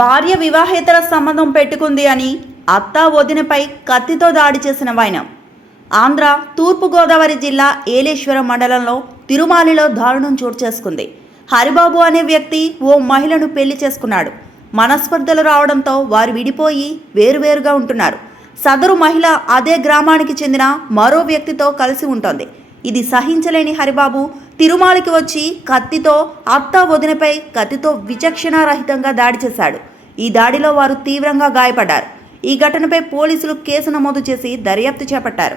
భార్య వివాహేతర సంబంధం పెట్టుకుంది అని అత్త వదినపై కత్తితో దాడి చేసిన వైనం. ఆంధ్ర తూర్పుగోదావరి జిల్లా ఏలేశ్వరం మండలంలో తిరుమాలిలో దారుణం చోటు చేసుకుంది. హరిబాబు అనే వ్యక్తి ఓ మహిళను పెళ్ళి చేసుకున్నాడు. మనస్పర్ధలు రావడంతో వారు విడిపోయి వేరువేరుగా ఉంటున్నారు. సదరు మహిళ అదే గ్రామానికి చెందిన మరో వ్యక్తితో కలిసి ఉంటుంది. ఇది సహించలేని హరిబాబు తిరుమాలికి వచ్చి కత్తితో అత్త వదినపై కత్తితో విచక్షణారహితంగా దాడి చేశాడు. ఈ దాడిలో వారు తీవ్రంగా గాయపడ్డారు. ఈ ఘటనపై పోలీసులు కేసు నమోదు చేసి దర్యాప్తు చేపట్టారు.